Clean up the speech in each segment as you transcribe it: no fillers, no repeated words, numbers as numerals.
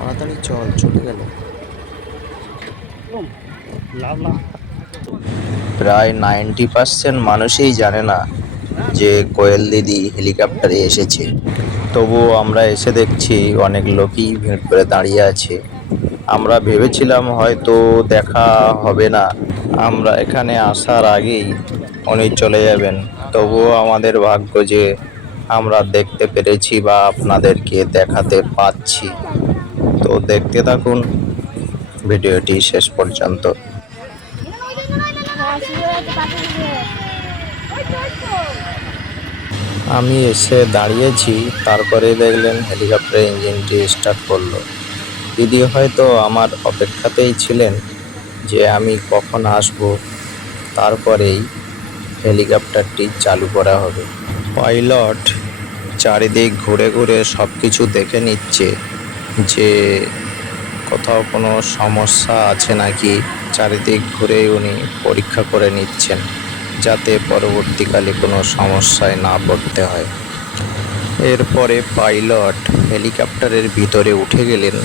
তাড়াতাড়ি চল, চলে গেল। প্রায় 90% মানুষই জানে না যে কোয়েল দিদি হেলিকপ্টারে এসেছে। তবুও আমরা এসে দেখছি অনেক লোকই ভিড় করে দাঁড়িয়ে আছে। আমরা ভেবেছিলাম হয়তো দেখা হবে না, আমরা এখানে আসার আগেই উনি চলে যাবেন। তবুও আমাদের ভাগ্য যে আমরা দেখতে পেরেছি বা আপনাদেরকে দেখাতে পাচ্ছি। তো দেখতে থাকুন ভিডিওটি শেষ পর্যন্ত। আমি এসে দাঁড়িয়েছি, তারপরে দেখলেন হেলিকপ্টারের ইঞ্জিনটি স্টার্ট করলো। দিদি হয়তো আমার অপেক্ষাতেই ছিলেন যে আমি কখন আসব, তারপরেই হেলিকপ্টারটি চালু করা হবে। পাইলট চারিদিক ঘুরে ঘুরে সব কিছু দেখে নিচ্ছে যে কোথাও কোনো সমস্যা আছে নাকি। চারিদিক ঘুরে উনি পরীক্ষা করে নিচ্ছেন যাতে পরবর্তীকালে কোনো সমস্যায় না পড়তে হয়। এরপরে পাইলট হেলিকপ্টারের ভিতরে উঠে গেলেন।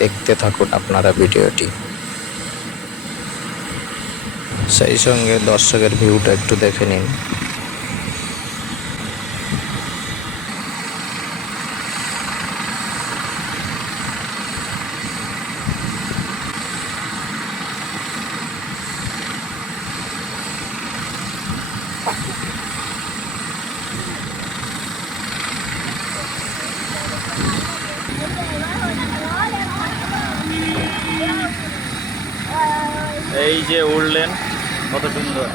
দেখতে থাকুন আপনারা ভিডিওটি, সেই সঙ্গে দর্শকের ভিউটা একটু দেখে নিন। এই যে উড়লেন, কত সুন্দর।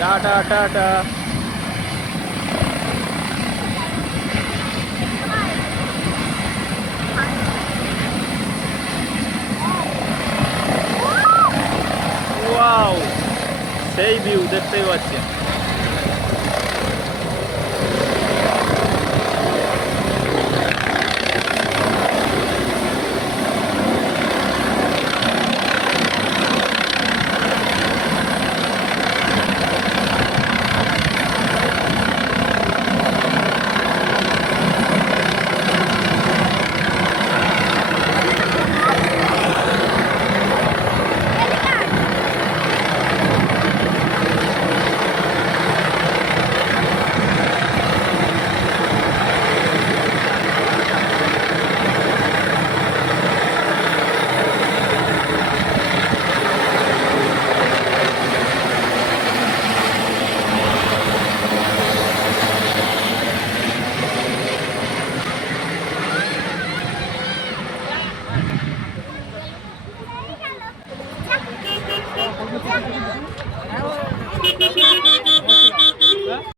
Tata tata. ওয়াও, সেই ভিউ দেখতেই পাচ্ছেন।